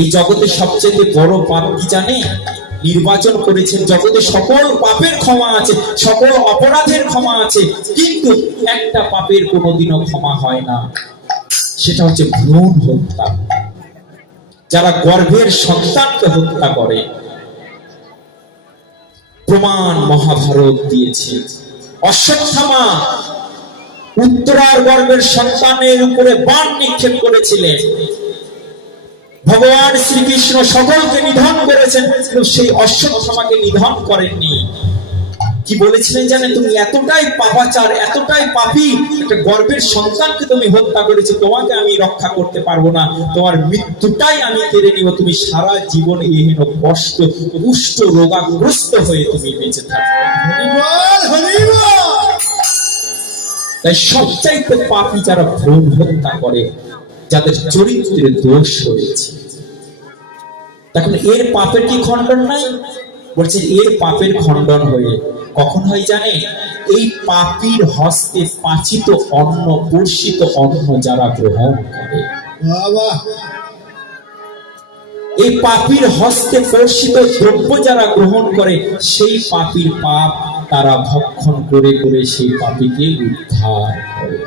এই জগতে সবচেয়ে বড় পাপ কি জানে? নির্বাচন করেছেন জগতে সকল পাপের ক্ষমা আছে, সকল অপরাধের ক্ষমা আছে, কিন্তু একটা পাপের কোনোদিনও ক্ষমা হয় না, সেটা হচ্ছে ভ্রূণ হত্যা। যারা গর্ভের সন্তানকে হত্যা করে, প্রমাণ মহাভারত দিয়েছে। অশ্বত্থামা উত্তরার গর্ভের সন্তানের উপরে বাণ নিক্ষেপ করেছিলেন। ভগবান শ্রীকৃষ্ণ সকলকে নিধন করেছেন, কিন্তু সেই অশ্বত্থামাকে নিধন করেননি। কি বলেছিলেন জানেন? তুমি এতটাই পাপাচার, এতটাই পাপী, একটা গর্ভের সন্তানকে তুমি হত্যা করেছো, তোমাকে আমি রক্ষা করতে পারবো না, তোমার মৃত্যুটাই আমি কেড়ে নিব, তুমি সারা জীবন এহেন কষ্ট, কুষ্ঠ রোগাগ্রস্ত হয়ে তুমি বেঁচে থাকবে। তাই সবচাইতে পাপী যারা ভ্রূণ হত্যা করে, যাদের চরিত্রে দোষ রয়েছে। এখন এর পাপের কি খণ্ডন নাই? বলছে এর পাপের খণ্ডন হয়ে কখন হয় জানে? এই পাপীর হস্তে পাচিত অন্ন, বর্ষিত অন্ন যারা গ্রহণ করে, এই পাপীর হস্তে বর্ষিত দ্রব্য যারা গ্রহণ করে, সেই পাপীর পাপ তারা ভক্ষণ করে করে সেই পাপীকে উদ্ধার করে।